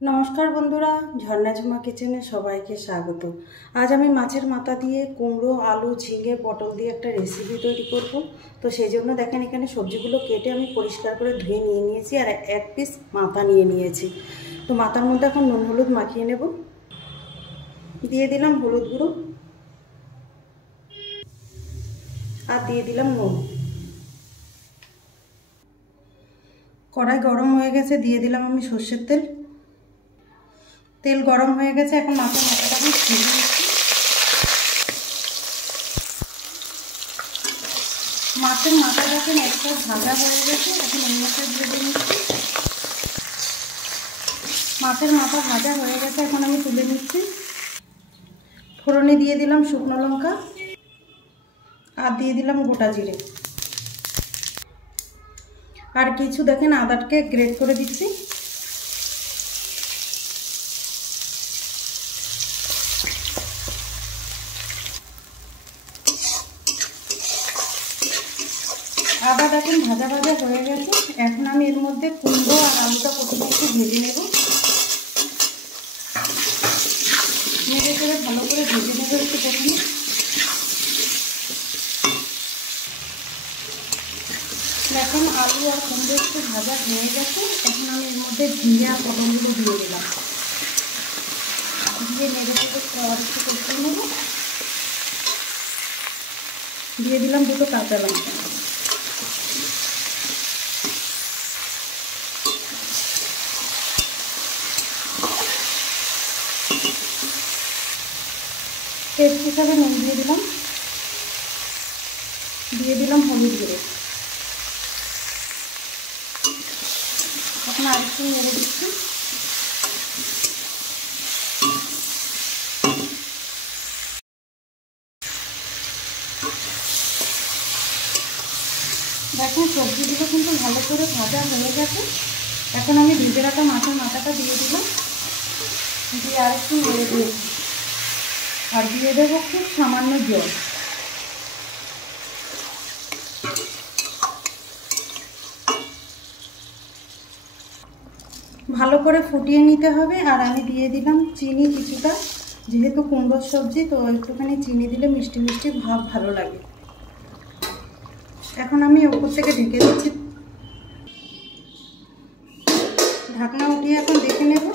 নমস্কার বন্ধুরা, ঝর্ণা ঝুমা কিচেনে সবাইকে স্বাগত। আজ আমি মাছের মাথা দিয়ে কুমড়ো, আলু, ঝিঙে, পটল দিয়ে একটা রেসিপি তৈরি করব। তো সেই জন্য দেখেন এখানে সবজিগুলো কেটে আমি পরিষ্কার করে ধুয়ে নিয়ে নিয়েছি আর এক পিস মাথা নিয়ে নিয়েছি। তো মাথার মধ্যে এখন নুন হলুদ মাখিয়ে নেব। দিয়ে দিলাম হলুদ গুঁড়ো আর দিয়ে দিলাম নুন। কড়াই গরম হয়ে গেছে, দিয়ে দিলাম আমি সর্ষের তেল। তেল গরম হয়ে গেছে, এখন মাথার মাথাটা আমি ছেড়ে দিচ্ছি। মাছের মাথাটা এখন একটা ভাজা হয়ে গেছে, এখন অন্য সাইড ভেজে নিচ্ছি। মাছের মাথা ভাজা হয়ে গেছে, এখন আমি তুলে নিচ্ছি। ফোড়নে দিয়ে দিলাম শুকনো লঙ্কা আর দিয়ে দিলাম গোটা জিরে আর কিছু দেখেন আদাটাকে গ্রেট করে দিচ্ছি। আদা দেখুন ভাজা ভাজা হয়ে গেছে, এখন আমি এর মধ্যে কুমড়ো আর আলুটা প্রথমে একটু ভেজে নেব। নেড়ে চেড়ে ভালো করে ভেজে নেব একটু প্রথমে। দেখুন আলু আর কুমড়ো একটু ভাজা হয়ে গেছে, এখন আমি এর মধ্যে ঝিঙে আর পটলগুলো দিয়ে দিলাম। দিয়ে নেড়ে চেড়ে একটু কষিয়ে নেব। দিয়ে দিলাম দুটো কাঁচা লঙ্কা। টেস্ট হিসাবে নুন দিয়ে দিলাম। দিয়ে দিলাম হলুদ গুঁড়ো। এখন আরেকটু নেড়ে দিচ্ছি। দেখুন সবজিগুলো কিন্তু ভালো করে ভাজা হয়ে গেছে, এখন আমি ভেজে রাখা মাছের মাথাটা দিয়ে দিলাম। দিয়ে আরেকটু নেড়ে দিয়েছি আর দিয়ে দেবো খুব সামান্য জল। ভালো করে ফুটিয়ে নিতে হবে। আর আমি দিয়ে দিলাম চিনি কিছুটা, যেহেতু কুমড়োর সবজি তো একটুখানি চিনি দিলে মিষ্টি মিষ্টি ভাব ভালো লাগে। এখন আমি উপর থেকে ঢেকে দিচ্ছি। ঢাকনা উঠিয়ে এখন দেখে নেব।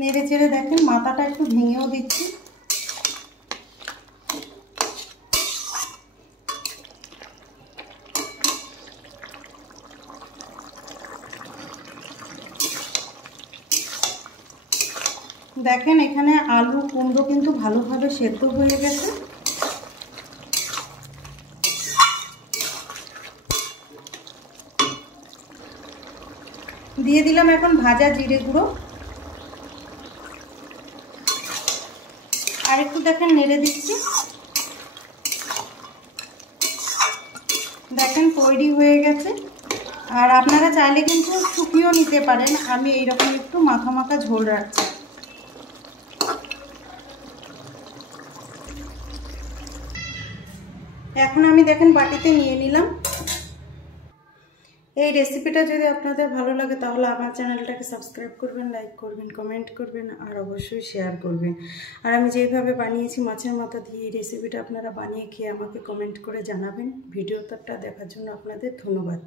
নেড়ে চেড়ে দেখেন মাথাটা একটু ভেঙেও দিচ্ছি। দেখেন এখানে আলু কুমড়ো কিন্তু ভালোভাবে সেদ্ধ হয়ে গেছে। দিয়ে দিলাম এখন ভাজা জিরে গুঁড়ো আর একটু দেখেন নেড়ে দিচ্ছি। দেখেন তৈরি হয়ে গেছে। আর আপনারা চাইলে কিন্তু শুকিয়েও নিতে পারেন, আমি এইরকম একটু মাখা মাখা ঝোল রাখছি। এখন আমি দেখেন বাটিতে নিয়ে নিলাম। এই রেসিপিটা যদি আপনাদের ভালো লাগে তাহলে আমার চ্যানেলটাকে সাবস্ক্রাইব করবেন, লাইক করবেন, কমেন্ট করবেন আর অবশ্যই শেয়ার করবেন। আর আমি যেভাবে বানিয়েছি মাছের মাথা দিয়ে এই রেসিপিটা আপনারা বানিয়ে খেয়ে আমাকে কমেন্ট করে জানাবেন। ভিডিওটা দেখার জন্য আপনাদের ধন্যবাদ।